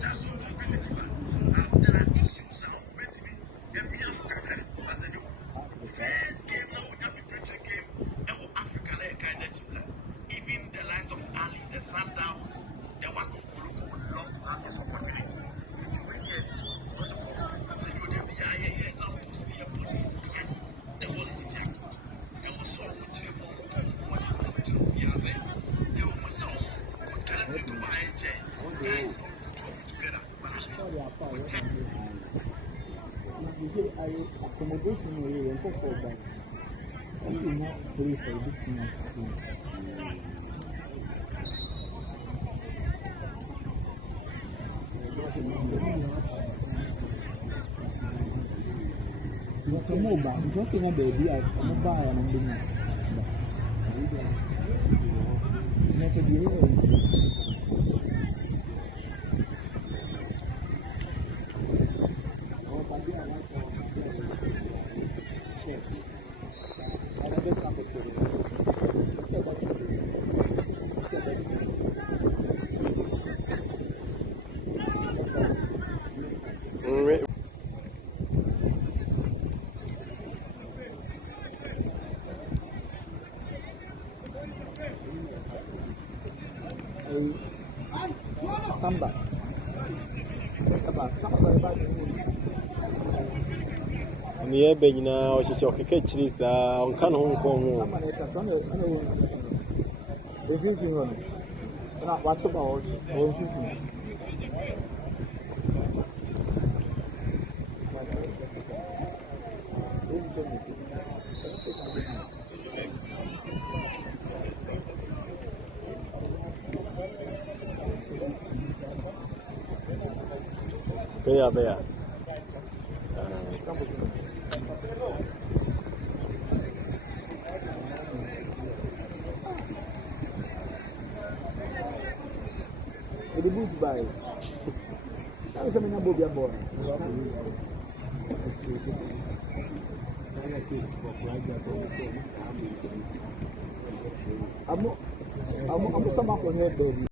just so competitive. There are issues with me. As a first game now, we have a preaching game. Africa like Kaizer Chiefs. Even the likes of Ali, the Sundowns, the work of Kotoko would love to have this opportunity. To win here, what to call? So you the BIA examples, the police class, the whole is in their court. And also, what you want to be as a they almost all could currently to buy a chair. Guys, all put together. But at least accommodation area and for that. I see not police a bit nice. What's a mobile? Just in a baby, I'm buy and I'm doing Samba. Near Benina, or she shock a catch this on Canon Home. Everything on it. What's about everything? Bear. The boots by. I was a man above your boy. I'm some up on your baby.